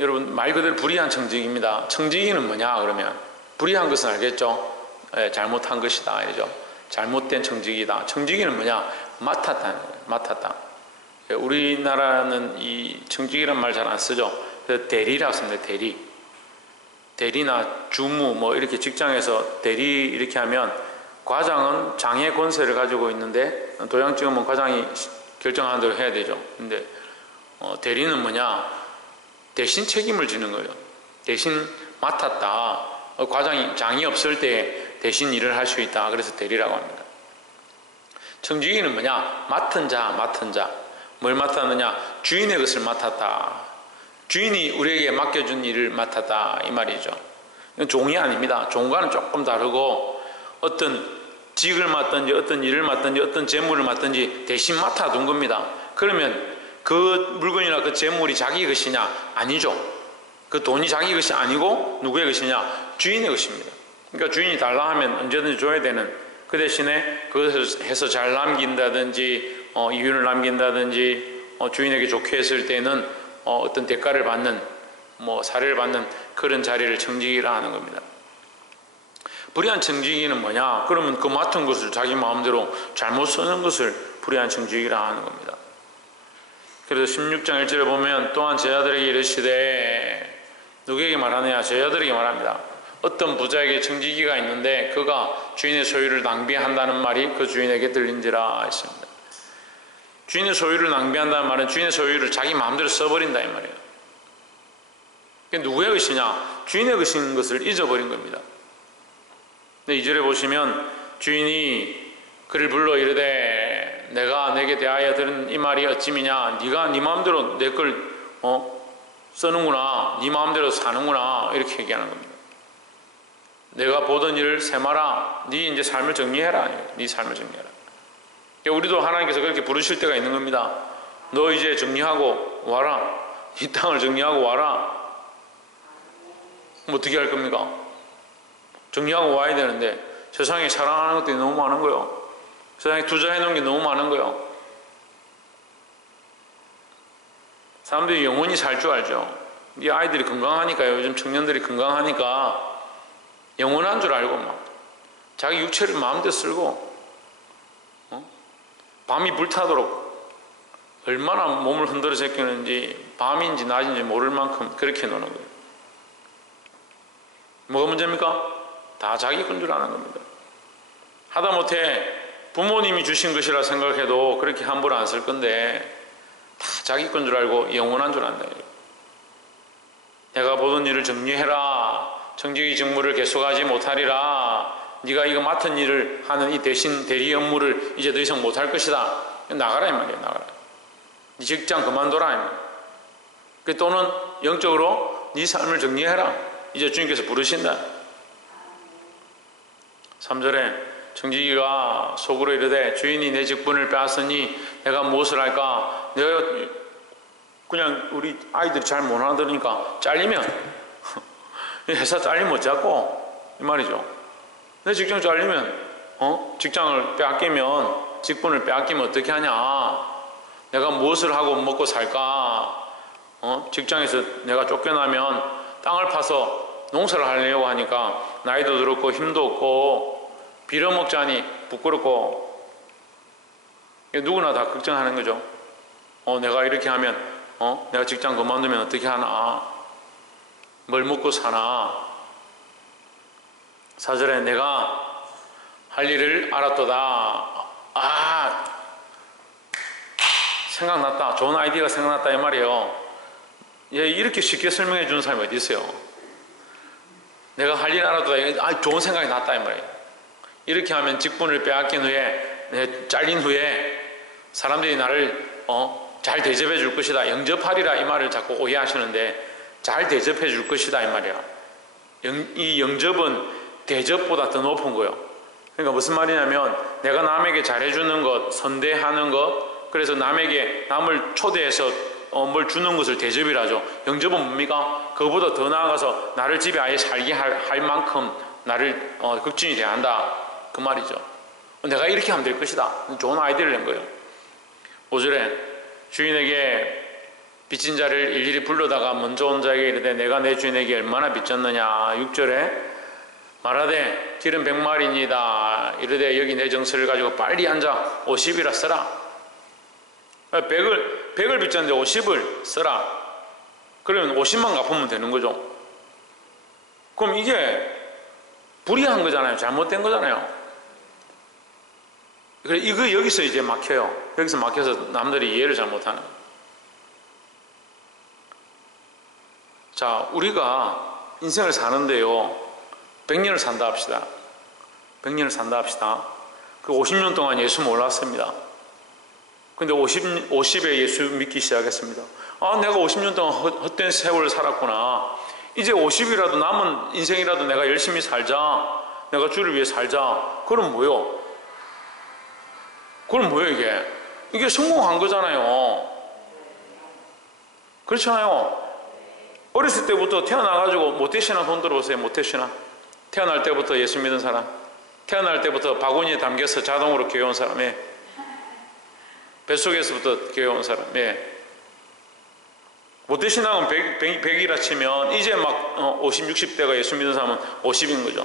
여러분 말 그대로 불의한 청지기입니다. 청지기는 뭐냐 그러면 불의한 것은 알겠죠? 예, 잘못한 것이다 이죠. 잘못된 청지기다. 청지기는 뭐냐? 맡았다는 거예요. 맡았다. 예, 우리나라는 이 청지기란 말 잘 안 쓰죠. 그래서 대리라고 씁니다. 대리나 주무 뭐 이렇게 직장에서 대리 이렇게 하면 과장은 장의 권세를 가지고 있는데 도장 찍으면 과장이 결정하는 대로 해야 되죠. 근데 대리는 뭐냐? 대신 책임을 지는 거예요. 대신 맡았다. 장이 없을 때 대신 일을 할 수 있다. 그래서 대리라고 합니다. 청지기는 뭐냐? 맡은 자. 뭘 맡았느냐? 주인의 것을 맡았다. 주인이 우리에게 맡겨준 일을 맡았다. 이 말이죠. 이건 종이 아닙니다. 종과는 조금 다르고 어떤 직을 맡든지 어떤 일을 맡든지 어떤 재물을 맡든지 대신 맡아둔 겁니다. 그러면 그 물건이나 그 재물이 자기 것이냐? 아니죠. 그 돈이 자기 것이 아니고 누구의 것이냐? 주인의 것입니다. 그러니까 주인이 달라 하면 언제든지 줘야 되는, 그 대신에 그것을 해서 잘 남긴다든지 이윤을 남긴다든지 주인에게 좋게 했을 때는 어떤 대가를 받는 사례를 받는 그런 자리를 청지기라 하는 겁니다. 불의한 청지기는 뭐냐? 그러면 그 맡은 것을 자기 마음대로 잘못 쓰는 것을 불의한 청지기라 하는 겁니다. 그래서 16장 1절에 보면 또한 제자들에게 이르시되, 누구에게 말하느냐? 제자들에게 말합니다. 어떤 부자에게 청지기가 있는데 그가 주인의 소유를 낭비한다는 말이 그 주인에게 들린지라 했습니다. 주인의 소유를 낭비한다는 말은 주인의 소유를 자기 마음대로 써버린다 이 말이에요. 그게 누구의 것이냐? 주인의 것인 것을 잊어버린 겁니다. 근데 2절에 보시면 주인이 그를 불러 이르되 내가 내게 대하여 들은 이 말이 어찌미냐? 네가 네 마음대로 내 걸 쓰는구나. 네 마음대로 사는구나. 이렇게 얘기하는 겁니다. 내가 보던 일을 세마라. 네 이제 삶을 정리해라. 네 삶을 정리해라. 우리도 하나님께서 그렇게 부르실 때가 있는 겁니다. 너 이제 정리하고 와라. 이 땅을 정리하고 와라. 그럼 어떻게 할 겁니까? 정리하고 와야 되는데 세상에 사랑하는 것들이 너무 많은 거예요. 세상에 투자해 놓은 게 너무 많은 거예요. 사람들이 영원히 살 줄 알죠. 이 아이들이 건강하니까요. 요즘 청년들이 건강하니까 영원한 줄 알고 막 자기 육체를 마음대로 쓸고 밤이 불타도록 얼마나 몸을 흔들어 제끼는지 밤인지 낮인지 모를 만큼 그렇게 노는 거예요. 뭐가 문제입니까? 다 자기 건 줄 아는 겁니다. 하다못해 부모님이 주신 것이라 생각해도 그렇게 함부로 안 쓸 건데 다 자기 건 줄 알고 영원한 줄 안다. 내가 보던 일을 정리해라. 청지기 직무를 계속하지 못하리라. 네가 이거 맡은 일을 하는 이 대신 대리 업무를 이제 더 이상 못할 것이다. 나가라 이 말이야. 나가라. 네 직장 그만둬라 이 말이야. 또는 영적으로 네 삶을 정리해라. 이제 주님께서 부르신다. 3절에 청지기가 속으로 이르되 주인이 내 직분을 빼앗으니 내가 무엇을 할까? 내가 그냥 우리 아이들이 잘 못 알아들으니까 잘리면 회사 잘리면 어쩌고 이 말이죠. 내 직장 잘리면 직장을 빼앗기면 직분을 빼앗기면 어떻게 하냐? 내가 무엇을 하고 먹고 살까? 직장에서 내가 쫓겨나면 땅을 파서 농사를 하려고 하니까 나이도 들었고 힘도 없고 빌어먹자니 부끄럽고 누구나 다 걱정하는 거죠. 내가 이렇게 하면 내가 직장 그만두면 어떻게 하나? 뭘 먹고 사나? 4절에 내가 할 일을 알았도다. 생각났다. 좋은 아이디어가 생각났다 이 말이에요. 이렇게 쉽게 설명해 주는 사람이 어디 있어요? 내가 할 일 알았도다. 좋은 생각이 났다 이 말이에요. 이렇게 하면 직분을 빼앗긴 후에 잘린 후에 사람들이 나를 잘 대접해 줄 것이다. 영접하리라 이 말을 자꾸 오해하시는데 잘 대접해 줄 것이다 이 말이야. 이 영접은 대접보다 더 높은 거예요. 그러니까 무슨 말이냐면 내가 남에게 잘해주는 것, 선대하는 것, 그래서 남을 초대해서 뭘 주는 것을 대접이라죠. 영접은 뭡니까? 그거보다 더 나아가서 나를 집에 아예 살게 할 만큼 나를 극진히 대한다 그 말이죠. 내가 이렇게 하면 될 것이다. 좋은 아이디어를 낸 거예요. 5절에 주인에게 빚진 자를 일일이 불러다가 먼저 온 자에게 이르되 내가 내 주인에게 얼마나 빚졌느냐. 6절에 말하되 길은 100마리니이다. 이르되 여기 내 정서를 가지고 빨리 앉아 50이라 써라. 100을 빚졌는데 50을 써라. 그러면 50만 갚으면 되는 거죠. 그럼 이게 불이한 거잖아요. 잘못된 거잖아요. 그래 이거 여기서 이제 막혀요. 여기서 막혀서 남들이 이해를 잘못하는 거예요. 자, 우리가 인생을 사는데요, 100년을 산다 합시다. 100년을 산다 합시다. 그 50년 동안 예수 몰랐습니다. 근데 50에 예수 믿기 시작했습니다. 아, 내가 50년 동안 헛된 세월을 살았구나. 이제 50이라도 남은 인생이라도 내가 열심히 살자. 내가 주를 위해 살자. 그럼 뭐요? 그럼 뭐요, 이게? 이게 성공한 거잖아요. 그렇잖아요. 어렸을 때부터 태어나가지고 모태신앙 돈 들어보세요. 모태신앙. 태어날 때부터 예수 믿은 사람. 태어날 때부터 바구니에 담겨서 자동으로 교회 온 사람. 예. 뱃속에서부터 교회 온 사람. 예. 모태신앙은 100이라 치면 이제 막 50, 60대가 예수 믿는 사람은 50인 거죠.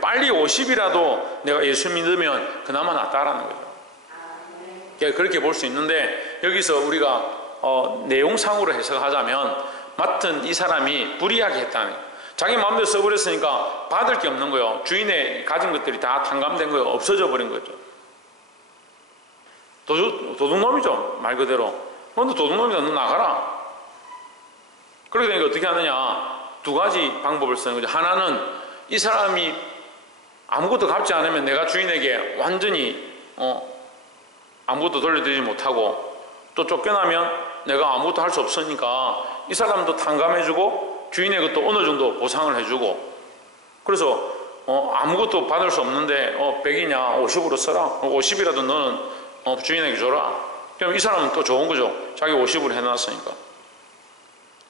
빨리 50이라도 내가 예수 믿으면 그나마 낫다라는 거죠. 그렇게 볼 수 있는데 여기서 우리가 내용상으로 해석하자면 맡은 이 사람이 불이하게 했다는 거예요. 자기 마음대로 써버렸으니까 받을 게 없는 거예요. 주인의 가진 것들이 다 탕감된 거예요. 없어져 버린 거죠. 도둑놈이죠. 말 그대로. 근데 도둑놈이다. 너 나가라. 그러게 되니까 어떻게 하느냐. 두 가지 방법을 쓰는 거죠. 하나는 이 사람이 아무것도 갚지 않으면 내가 주인에게 완전히 아무것도 돌려드리지 못하고 또 쫓겨나면 내가 아무것도 할 수 없으니까 이 사람도 탕감해주고 주인의 것도 어느 정도 보상을 해주고 그래서 아무것도 받을 수 없는데 100이냐 50으로 써라. 50이라도 너는 주인에게 줘라. 그럼 이 사람은 또 좋은 거죠. 자기 50으로 해놨으니까.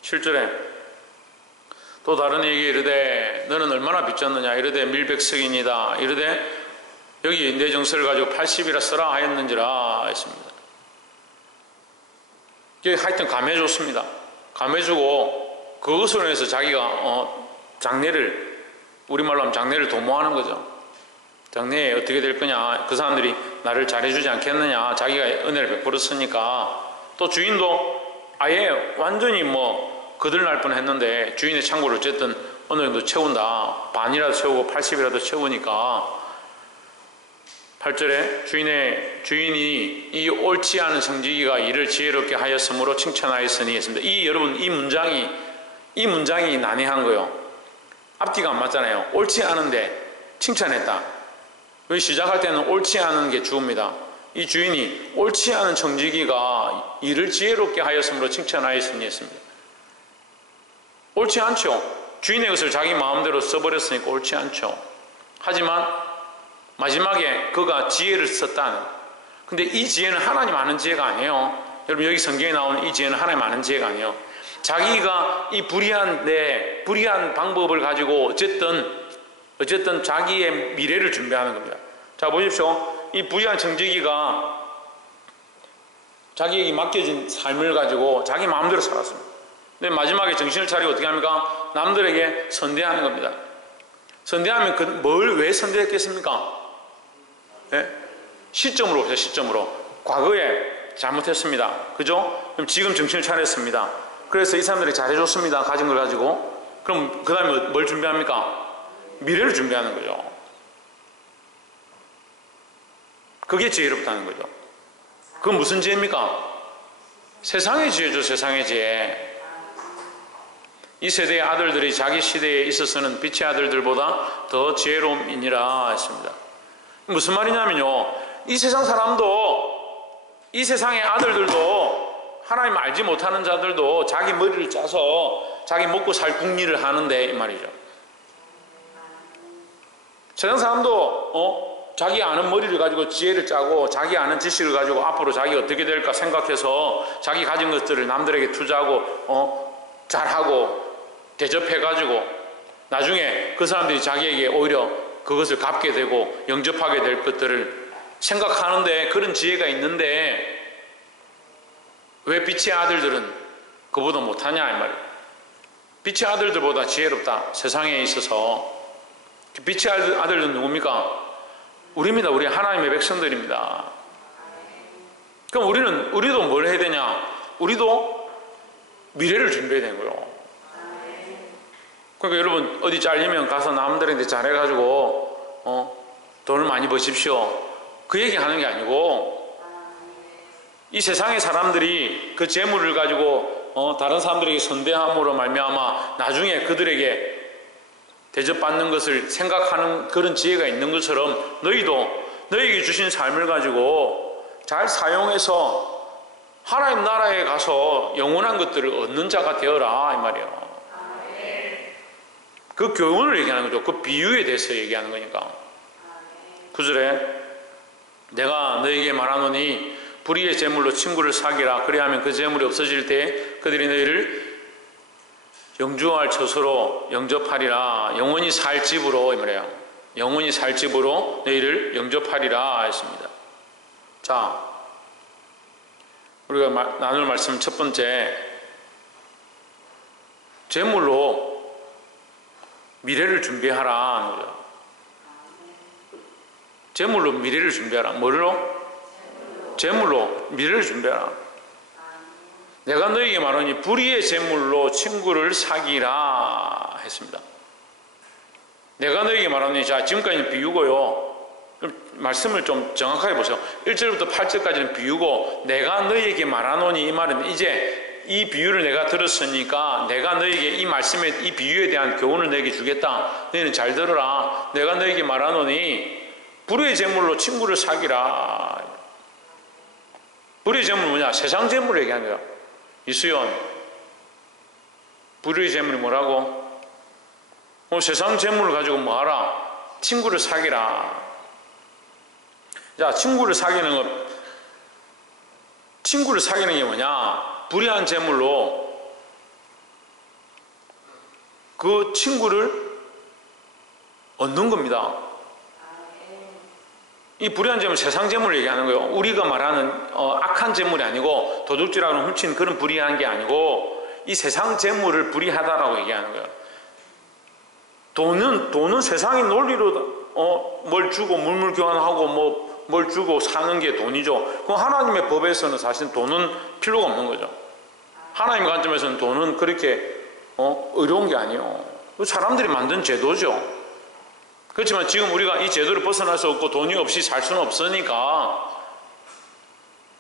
7절에 또 다른 얘기 이르되 너는 얼마나 빚졌느냐. 이르되 밀백석이니다. 이르되 여기 내 정서를 가지고 80이라 써라 하였는지라 했습니다. 하여튼 감해줬습니다. 감해주고 그것으로 해서 자기가 장례를 우리말로 하면 장례를 도모하는 거죠. 장래에 어떻게 될 거냐. 그 사람들이 나를 잘해주지 않겠느냐. 자기가 은혜를 베풀었으니까. 또 주인도 아예 완전히 거들날 뻔했는데 주인의 창고를 어쨌든 어느 정도 채운다. 반이라도 채우고 80이라도 채우니까 8절에 주인이 이 옳지 않은 청지기가 이를 지혜롭게 하였으므로 칭찬하였으니 했습니다. 여러분 이 문장이 난해한 거예요. 앞뒤가 안 맞잖아요. 옳지 않은데 칭찬했다. 여기 시작할 때는 옳지 않은 게 주어입니다. 이 주인이 옳지 않은 청지기가 이를 지혜롭게 하였으므로 칭찬하였으니 했습니다. 옳지 않죠. 주인의 것을 자기 마음대로 써버렸으니까 옳지 않죠. 하지만 마지막에 그가 지혜를 썼다는. 근데 이 지혜는 하나님 아는 지혜가 아니에요. 여러분 여기 성경에 나오는 이 지혜는 하나님 아는 지혜가 아니에요. 자기가 이 불의한 방법을 가지고 어쨌든 자기의 미래를 준비하는 겁니다. 자 보십시오. 이 불의한 청지기가 자기에게 맡겨진 삶을 가지고 자기 마음대로 살았습니다. 근데 마지막에 정신을 차리고 어떻게 합니까? 남들에게 선대하는 겁니다. 선대하면 왜 선대했겠습니까? 네? 시점으로 보세요. 시점으로. 과거에 잘못했습니다. 그죠? 그럼 지금 정신을 차렸습니다. 그래서 이 사람들이 잘해줬습니다. 가진 걸 가지고. 그럼 그 다음에 뭘 준비합니까? 미래를 준비하는 거죠. 그게 지혜롭다는 거죠. 그건 무슨 지혜입니까? 세상의 지혜죠. 세상의 지혜. 이 세대의 아들들이 자기 시대에 있어서는 빛의 아들들보다 더 지혜로움이니라 했습니다. 무슨 말이냐면요. 이 세상 사람도 이 세상의 아들들도 하나님 알지 못하는 자들도 자기 머리를 짜서 자기 먹고 살 궁리를 하는데 이 말이죠. 세상 사람도 자기 아는 머리를 가지고 지혜를 짜고 자기 아는 지식을 가지고 앞으로 자기가 어떻게 될까 생각해서 자기 가진 것들을 남들에게 투자하고 잘하고 대접해가지고 나중에 그 사람들이 자기에게 오히려 그것을 갚게 되고 영접하게 될 것들을 생각하는데 그런 지혜가 있는데 왜 빛의 아들들은 그보다 못하냐 이 말이에요. 빛의 아들들보다 지혜롭다. 세상에 있어서. 빛의 아들들은 누굽니까? 우리입니다. 우리 하나님의 백성들입니다. 그럼 우리도 뭘 해야 되냐? 우리도 미래를 준비해야 되는 거예요. 그러니까 여러분 어디 잘리면 가서 남들한테 잘해가지고 돈을 많이 버십시오. 그 얘기 하는 게 아니고, 이 세상의 사람들이 그 재물을 가지고 다른 사람들에게 선대함으로 말미암아 나중에 그들에게 대접받는 것을 생각하는 그런 지혜가 있는 것처럼, 너희도 너희에게 주신 삶을 가지고 잘 사용해서 하나님 나라에 가서 영원한 것들을 얻는 자가 되어라 이 말이에요. 그 교훈을 얘기하는 거죠. 그 비유에 대해서 얘기하는 거니까. 9절에 내가 너에게 말하노니 불의의 재물로 친구를 사귀라. 그리하면 그 재물이 없어질 때 그들이 너희를 영주할 처소로 영접하리라. 영원히 살 집으로 이 말이에요. 영원히 살 집으로 너희를 영접하리라 했습니다. 자, 우리가 나눌 말씀 첫 번째, 재물로 미래를 준비하라 하는 거죠. 재물로 미래를 준비하라. 뭐로? 재물로 미래를 준비하라. 내가 너에게 말하니 불의의 재물로 친구를 사귀라 했습니다. 내가 너에게 말하니, 자, 지금까지는 비유고요. 말씀을 좀 정확하게 보세요. 1절부터 8절까지는 비유고, 내가 너에게 말하노니 이 말은 이제 이 비유를 내가 들었으니까 내가 너에게 이 말씀에, 이 비유에 대한 교훈을 너에게 주겠다. 너희는 잘 들어라. 내가 너에게 말하노니 불의의 재물로 친구를 사귀라. 불의의 재물은 뭐냐? 세상 재물을 얘기하는 거야. 이수연, 불의의 재물이 뭐라고? 세상 재물을 가지고 뭐하라? 친구를 사귀라. 자, 친구를 사귀는 게 뭐냐? 불의한 재물로 그 친구를 얻는 겁니다. 이 불의한 재물, 세상 재물을 얘기하는 거예요. 우리가 말하는 악한 재물이 아니고, 도둑질하고 훔친 그런 불의한 게 아니고, 이 세상 재물을 불의하다라고 얘기하는 거예요. 돈은 세상의 논리로 뭘 주고 물물 교환하고 뭘 주고 사는 게 돈이죠. 그럼 하나님의 법에서는 사실 돈은 필요가 없는 거죠. 하나님의 관점에서는 돈은 그렇게 어려운 게 아니에요. 사람들이 만든 제도죠. 그렇지만 지금 우리가 이 제도를 벗어날 수 없고 돈이 없이 살 수는 없으니까,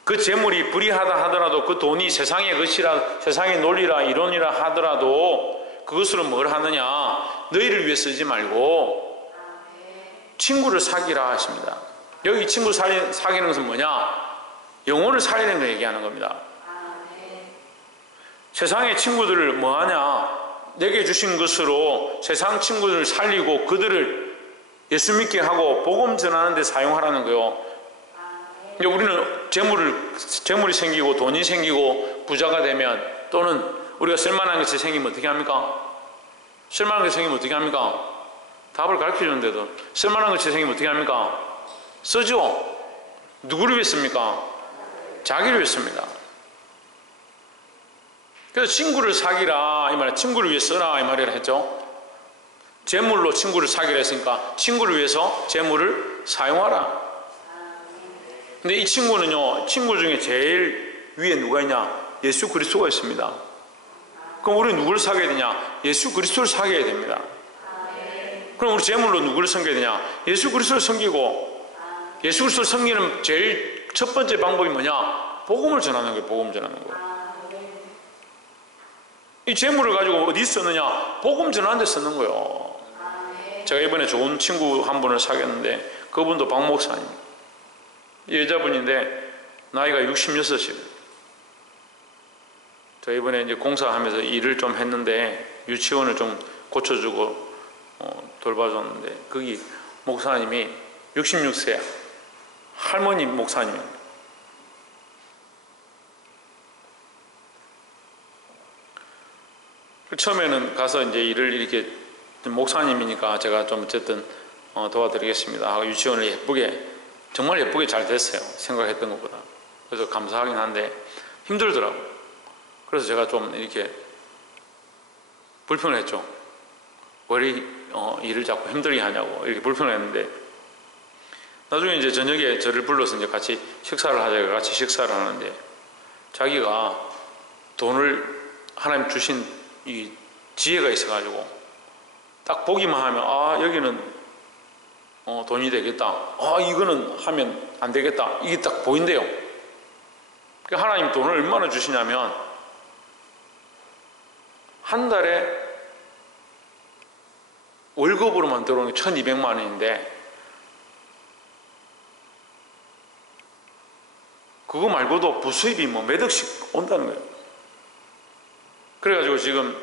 그 재물이 불의하다 하더라도, 그 돈이 세상의 것이라, 세상의 논리라 이론이라 하더라도 그것으로 뭘 하느냐? 너희를 위해 쓰지 말고 친구를 사귀라 하십니다. 여기 친구 사귀는 것은 뭐냐? 영혼을 살리는 걸 얘기하는 겁니다. 세상의 친구들을 뭐하냐? 내게 주신 것으로 세상 친구들을 살리고 그들을 예수 믿게 하고 복음 전하는 데 사용하라는 거예요. 우리는 재물이 생기고 돈이 생기고 부자가 되면, 또는 우리가 쓸만한 것이 생기면 어떻게 합니까? 쓸만한 것이 생기면 어떻게 합니까? 답을 가르쳐 주는데도 쓸만한 것이 생기면 어떻게 합니까? 쓰죠. 누구를 위해 씁니까? 자기를 위해 씁니다. 그래서 친구를 사귀라 이 말이야. 친구를 위해 쓰라 이 말이라 했죠. 재물로 친구를 사귀라 했으니까 친구를 위해서 재물을 사용하라. 근데 이 친구는요, 친구 중에 제일 위에 누가 있냐? 예수 그리스도가 있습니다. 그럼 우리 누구를 사귀어야 되냐? 예수 그리스도를 사귀어야 됩니다. 그럼 우리 재물로 누구를 섬겨야 되냐? 예수 그리스도를 섬기고, 예수 그리스도를 섬기는 제일 첫 번째 방법이 뭐냐? 복음을 전하는 거예요. 복음 전하는 거예요. 이 재물을 가지고 어디 쓰느냐? 복음 전하는 데 쓰는 거예요. 제가 이번에 좋은 친구 한 분을 사귀었는데, 그분도 박 목사님, 여자분인데 나이가 66이에요. 저 이번에 이제 공사하면서 일을 좀 했는데 유치원을 좀 고쳐주고 돌봐줬는데, 거기 목사님이 66세 할머니 목사님입니다. 처음에는 가서 이제 일을 이렇게, 목사님이니까 제가 좀 어쨌든 도와드리겠습니다 하고 유치원을 예쁘게, 정말 예쁘게 잘 됐어요. 생각했던 것보다. 그래서 감사하긴 한데 힘들더라고요. 그래서 제가 좀 이렇게 불평을 했죠. 왜 일을 자꾸 힘들게 하냐고 이렇게 불평을 했는데, 나중에 이제 저녁에 저를 불러서 이제 같이 식사를 하자고 같이 식사를 하는데, 자기가 돈을 하나님 주신 이 지혜가 있어가지고 딱 보기만 하면 아 여기는 돈이 되겠다, 아 이거는 하면 안 되겠다, 이게 딱 보인대요. 그러니까 하나님 돈을 얼마나 주시냐면 한 달에 월급으로만 들어오는 게 1200만 원인데 그거 말고도 부수입이 뭐 몇 억씩 온다는 거예요. 그래가지고 지금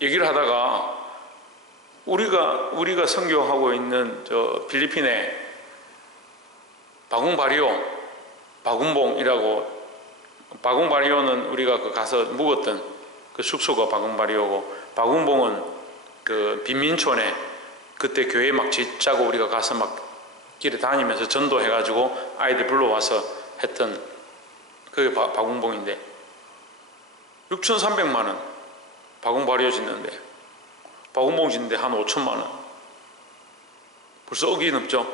얘기를 하다가 우리가 선교하고 있는 저 필리핀에 바궁바리오이라고, 바궁바리오는 우리가 그 가서 묵었던 그 숙소가 바궁바리오고, 바궁봉은 그 빈민촌에 그때 교회 막 짓자고 우리가 가서 막 길에 다니면서 전도해가지고 아이들 불러와서 했던 그게 바궁봉인데 6,300만 원 바궁바리오 짓는데, 바궁봉 짓는데 한 5천만 원, 벌써 억이 넘죠.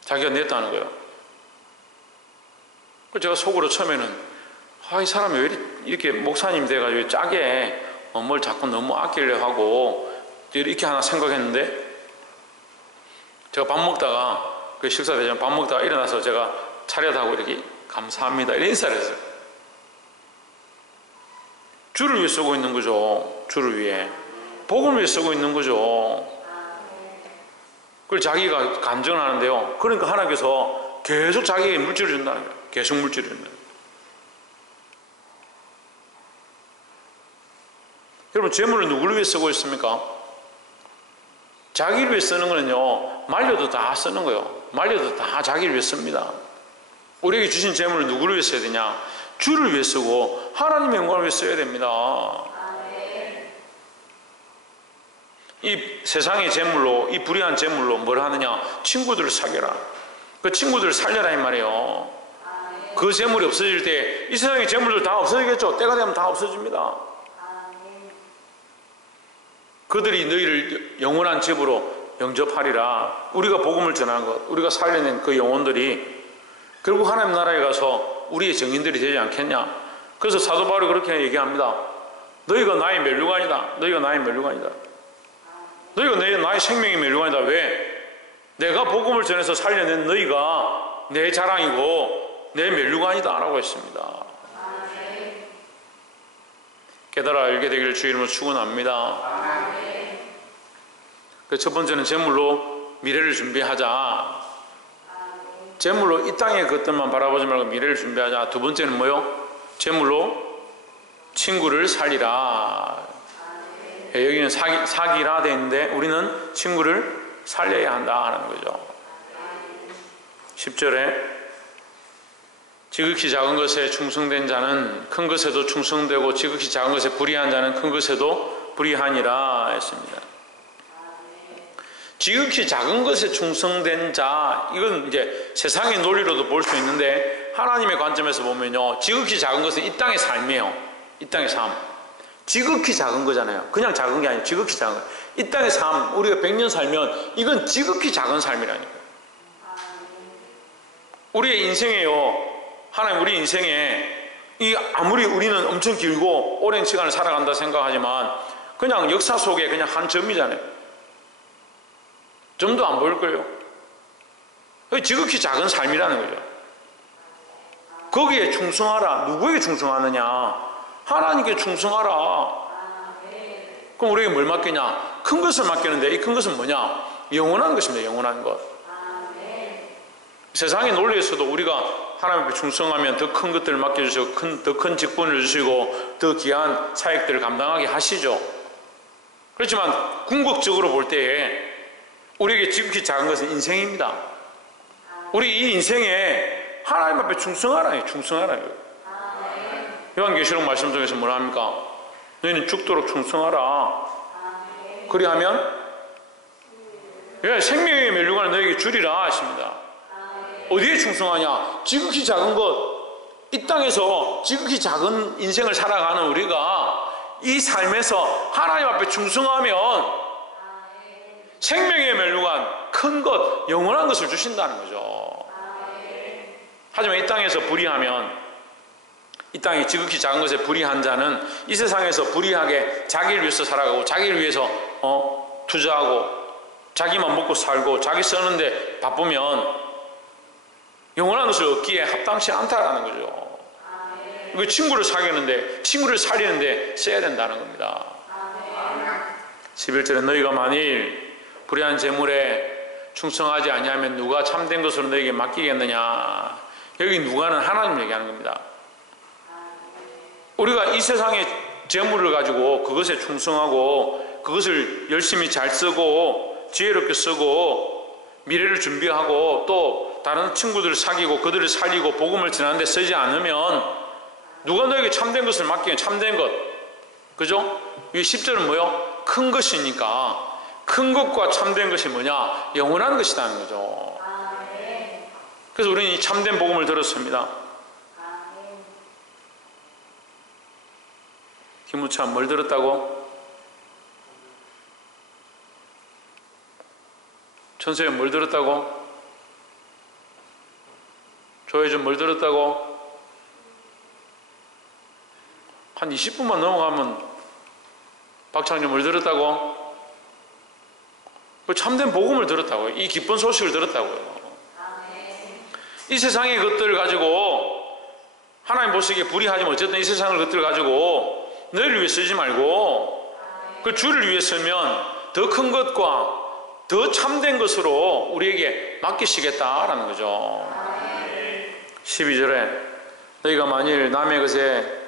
자기가 냈다는 거예요. 그래서 제가 속으로 처음에는 이 사람이 왜 이렇게 목사님 돼가지고 짜게 뭘 자꾸 너무 아끼려 하고 이렇게 하나 생각했는데, 제가 밥 먹다가 그 식사 대전 밥 먹다가 일어나서 제가 차렷하고 이렇게 감사합니다 이런 인사를 했어요. 주를 위해 쓰고 있는 거죠. 주를 위해, 복음을 위해 쓰고 있는 거죠. 그걸 자기가 간증하는데요, 그러니까 하나님께서 계속 자기에게 물질을 준다는 거예요. 계속 물질을 준다는 거예요. 여러분, 재물을 누구를 위해 쓰고 있습니까? 자기를 위해 쓰는 거는요, 말려도 다 쓰는 거예요. 말려도 다 자기를 위해 씁니다. 우리에게 주신 재물을 누구를 위해 써야 되냐? 주를 위해 쓰고 하나님의 영광을 위해 써야 됩니다. 이 세상의 재물로, 이 불의한 재물로 뭘 하느냐? 친구들을 사귀라. 그 친구들을 살려라 이 말이에요. 그 재물이 없어질 때 이 세상의 재물들 다 없어지겠죠. 때가 되면 다 없어집니다. 그들이 너희를 영원한 집으로 영접하리라. 우리가 복음을 전하는 것, 우리가 살려낸 그 영혼들이 결국 하나님 나라에 가서 우리의 증인들이 되지 않겠냐. 그래서 사도 바울이 그렇게 얘기합니다. 너희가 나의 멸류관이다. 너희가 나의 멸류관이다. 너희가 나의 생명의 멸류관이다. 왜? 내가 복음을 전해서 살려낸 너희가 내 자랑이고 내 멸류관이다 라고 했습니다. 깨달아 알게 되기를 주 이름으로 축원합니다. 첫 번째는 재물로 미래를 준비하자. 재물로 이 땅의 것들만 바라보지 말고 미래를 준비하자. 두 번째는 뭐요? 재물로 친구를 살리라. 여기는 사기라 되어 있는데 우리는 친구를 살려야 한다 하는 거죠. 10절에 지극히 작은 것에 충성된 자는 큰 것에도 충성되고 지극히 작은 것에 불의한 자는 큰 것에도 불의하니라 했습니다. 지극히 작은 것에 충성된 자, 이건 이제 세상의 논리로도 볼 수 있는데 하나님의 관점에서 보면요, 지극히 작은 것은 이 땅의 삶이에요. 이 땅의 삶. 지극히 작은 거잖아요. 그냥 작은 게 아니에요. 지극히 작은 거. 이 땅의 삶, 우리가 100년 살면 이건 지극히 작은 삶이라니까요. 우리의 인생에요, 하나님 우리 인생에 아무리 우리는 엄청 길고 오랜 시간을 살아간다 생각하지만 그냥 역사 속에 그냥 한 점이잖아요. 점도 안 보일 거예요. 지극히 작은 삶이라는 거죠. 거기에 충성하라. 누구에게 충성하느냐? 하나님께 충성하라. 그럼 우리에게 뭘 맡기냐? 큰 것을 맡기는데 이 큰 것은 뭐냐? 영원한 것입니다. 영원한 것. 세상의 논리에서도 우리가 하나님께 충성하면 더 큰 것들을 맡겨주시고 더 큰 직분을 주시고 더 귀한 사역들을 감당하게 하시죠. 그렇지만 궁극적으로 볼 때에 우리에게 지극히 작은 것은 인생입니다. 우리 이 인생에 하나님 앞에 충성하라. 충성하라. 요한계시록 말씀 중에서 뭐라 합니까? 너희는 죽도록 충성하라. 그리하면 생명의 멸류관을 너에게 주리라 하십니다. 어디에 충성하냐? 지극히 작은 것, 이 땅에서 지극히 작은 인생을 살아가는 우리가 이 삶에서 하나님 앞에 충성하면 생명의 멸류관, 큰 것, 영원한 것을 주신다는 거죠. 하지만 이 땅에서 불의하면, 이 땅이 지극히 작은 것에 불의한 자는 이 세상에서 불의하게 자기를 위해서 살아가고 자기를 위해서 투자하고 자기만 먹고 살고 자기 쓰는데 바쁘면 영원한 것을 얻기에 합당치 않다라는 거죠. 그 친구를 사귀는데, 친구를 살리는데 써야 된다는 겁니다. 11절에 너희가 만일 불의한 재물에 충성하지 아니하면 누가 참된 것으로 너희에게 맡기겠느냐. 여기 누가는 하나님 얘기하는 겁니다. 우리가 이 세상의 재물을 가지고 그것에 충성하고 그것을 열심히 잘 쓰고 지혜롭게 쓰고 미래를 준비하고 또 다른 친구들을 사귀고 그들을 살리고 복음을 전하는 데 쓰지 않으면 누가 너에게 참된 것을 맡기면 참된 것, 그죠? 이 10절은 뭐요? 큰 것이니까 큰 것과 참된 것이 뭐냐? 영원한 것이라는 거죠. 그래서 우리는 이 참된 복음을 들었습니다. 김우찬 뭘 들었다고? 천세현 뭘 들었다고? 조혜준 뭘 들었다고? 한 20분만 넘어가면 박창준 뭘 들었다고? 참된 복음을 들었다고요. 이 기쁜 소식을 들었다고요. 이 세상의 것들을 가지고 하나님 보시기에 불의하지만 어쨌든 이 세상의 것들을 가지고 너희를 위해 쓰지 말고 그 주를 위해 쓰면 더 큰 것과 더 참된 것으로 우리에게 맡기시겠다라는 거죠. 12절에 너희가 만일 남의 것에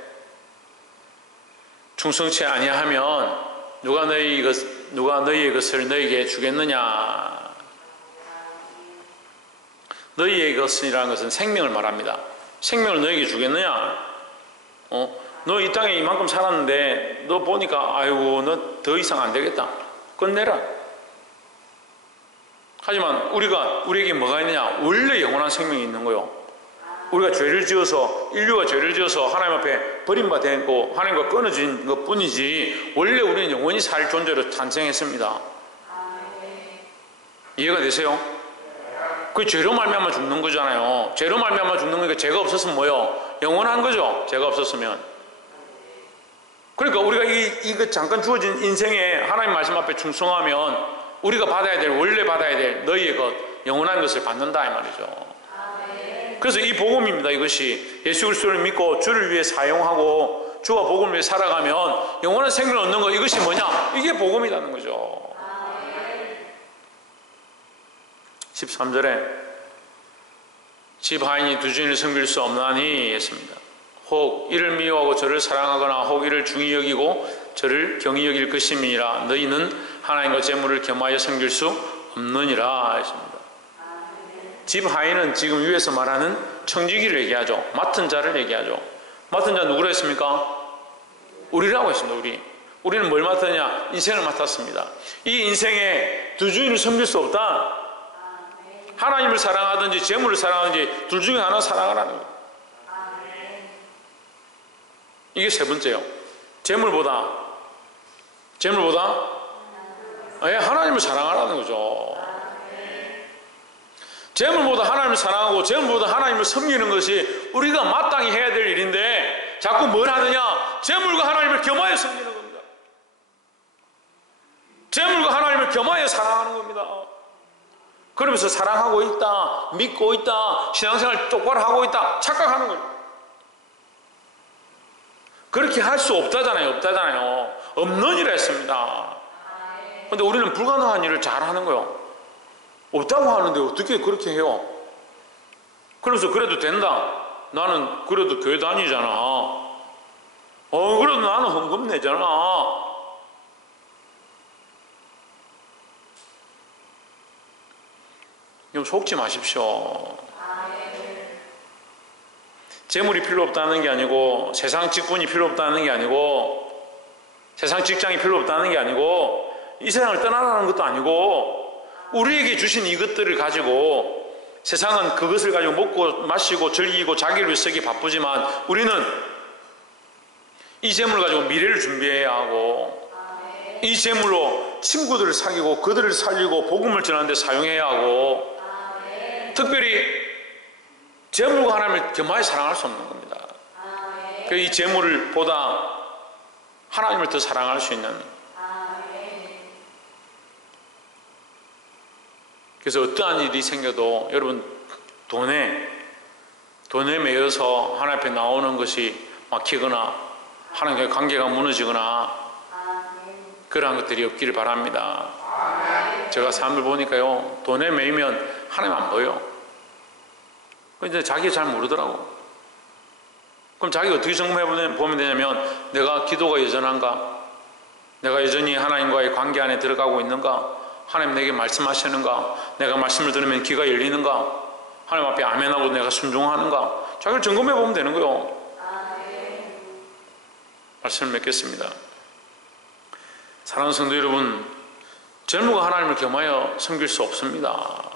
충성치 아니하면 누가 너희의 것을 너희에게 주겠느냐. 너희의 것이라는 것은 생명을 말합니다. 생명을 너희에게 주겠느냐. 너 이 땅에 이만큼 살았는데 너 보니까 아이고 너 더 이상 안 되겠다. 끝내라. 하지만 우리에게 뭐가 있느냐. 원래 영원한 생명이 있는 거요. 우리가 죄를 지어서, 인류가 죄를 지어서 하나님 앞에 버림받고 하나님과 끊어진 것 뿐이지 원래 우리는 영원히 살 존재로 탄생했습니다. 이해가 되세요? 그 죄로 말미암아 죽는 거잖아요. 죄로 말미암아 죽는 거니까 죄가 없었으면 뭐요? 영원한 거죠. 죄가 없었으면. 그러니까 우리가 이거 잠깐 주어진 인생에 하나님 말씀 앞에 충성하면 우리가 받아야 될, 원래 받아야 될 너희의 것, 영원한 것을 받는다 이 말이죠. 그래서 이 복음입니다. 이것이 예수 그리스도를 믿고 주를 위해 사용하고 주와 복음을 위해 살아가면 영원한 생명을 얻는 것, 이것이 뭐냐? 이게 복음이라는 거죠. 13절에 집 하인이 두 주인을 섬길 수 없나니 했습니다. 혹 이를 미워하고 저를 사랑하거나 혹 이를 중히 여기고 저를 경히 여길 것임이니라. 너희는 하나님과 재물을 겸하여 섬길 수 없느니라 했습니다. 집 하인은 지금 위에서 말하는 청지기를 얘기하죠. 맡은 자를 얘기하죠. 맡은 자 누구라 했습니까? 우리라고 했습니다. 우리는 뭘 맡았냐? 인생을 맡았습니다. 이 인생에 두 주인을 섬길 수 없다. 하나님을 사랑하든지 재물을 사랑하든지 둘 중에 하나 사랑하라는 거예요. 이게 세 번째요. 재물보다 하나님을 사랑하라는 거죠. 재물보다 하나님을 사랑하고 재물보다 하나님을 섬기는 것이 우리가 마땅히 해야 될 일인데 자꾸 뭘 하느냐? 재물과 하나님을 겸하여 섬기는 겁니다. 재물과 하나님을 겸하여 사랑하는 겁니다. 그러면서 사랑하고 있다, 믿고 있다, 신앙생활 똑바로 하고 있다 착각하는 거예요. 그렇게 할 수 없다잖아요. 없느니라 했습니다. 그런데 우리는 불가능한 일을 잘하는 거예요. 없다고 하는데 어떻게 그렇게 해요? 그러면서 그래도 된다. 나는 그래도 교회 다니잖아. 그래도 나는 헌금 내잖아. 좀 속지 마십시오. 재물이 필요 없다는 게 아니고 세상 직분이 필요 없다는 게 아니고 세상 직장이 필요 없다는 게 아니고 이 세상을 떠나라는 것도 아니고 우리에게 주신 이것들을 가지고 세상은 그것을 가지고 먹고 마시고 즐기고 자기를 위해 쓰기 바쁘지만 우리는 이 재물을 가지고 미래를 준비해야 하고 이 재물로 친구들을 사귀고 그들을 살리고 복음을 전하는 데 사용해야 하고 특별히 재물과 하나님을 겸하여 사랑할 수 없는 겁니다. 이 재물을 보다 하나님을 더 사랑할 수 있는, 그래서 어떠한 일이 생겨도 여러분 돈에 매여서 하나님 앞에 나오는 것이 막히거나 하나님과의 관계가 무너지거나 그러한 것들이 없기를 바랍니다. 제가 사람들 보니까요, 돈에 매이면 하나님 안 보여. 근데 자기 잘 모르더라고. 그럼 자기가 어떻게 점검해 보면 되냐면, 내가 기도가 여전한가? 내가 여전히 하나님과의 관계 안에 들어가고 있는가? 하나님 내게 말씀하시는가? 내가 말씀을 들으면 귀가 열리는가? 하나님 앞에 아멘하고 내가 순종하는가? 자기를 점검해 보면 되는 거예요. 말씀을 맺겠습니다. 사랑하는 성도 여러분, 젊은이가 하나님을 겸하여 섬길 수 없습니다.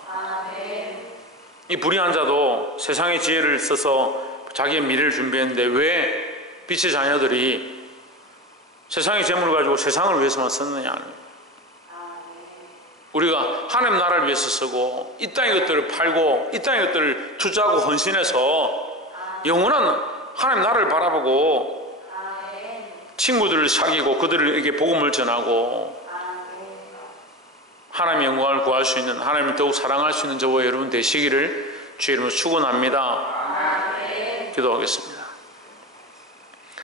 이 불의한 자도 세상의 지혜를 써서 자기의 미래를 준비했는데 왜 빛의 자녀들이 세상의 재물을 가지고 세상을 위해서만 썼느냐. 우리가 하나님 나라를 위해서 쓰고 이 땅의 것들을 팔고 이 땅의 것들을 투자하고 헌신해서 영원한 하나님 나라를 바라보고 친구들을 사귀고 그들에게 복음을 전하고 하나님의 영광을 구할 수 있는, 하나님을 더욱 사랑할 수 있는 저와 여러분 되시기를 주의 이름으로 축원합니다. 기도하겠습니다.